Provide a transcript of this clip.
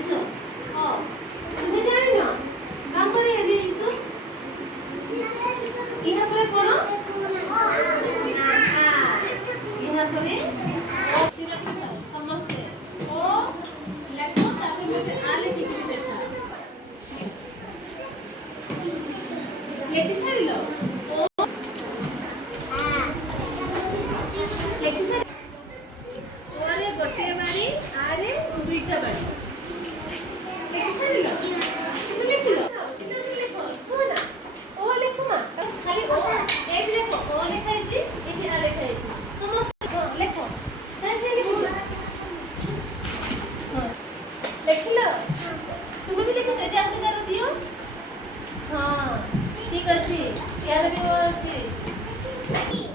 ଜାଣିଛ তুমি ଜାଣିନ କାମ କରି ଏଠି ତୁ ଇହା ପରେ କଣ ଇହା ପରେ ସମସ୍ତେ ଓ ଲେଖ ତାପରେ ମୋତେ ଆ ଲେଖିକି ଦେଖା ଲେଖି ସାରିଲ ଓ ଲେଖି ସାରି ओरे गोटे बारी आरे दुईटा बारी लेखि सारिलो तुम लिखिलो सिना लिखो सुना ओ लिखो मा खाली ओ एठी देखो ओ लिखा है एठी आ लिखा है समस्त लिखो सही लिखो हां लिखिलो तुम भी लिखो एठी आपको जरा दियो हां ठीक अछि यार भी हो अछि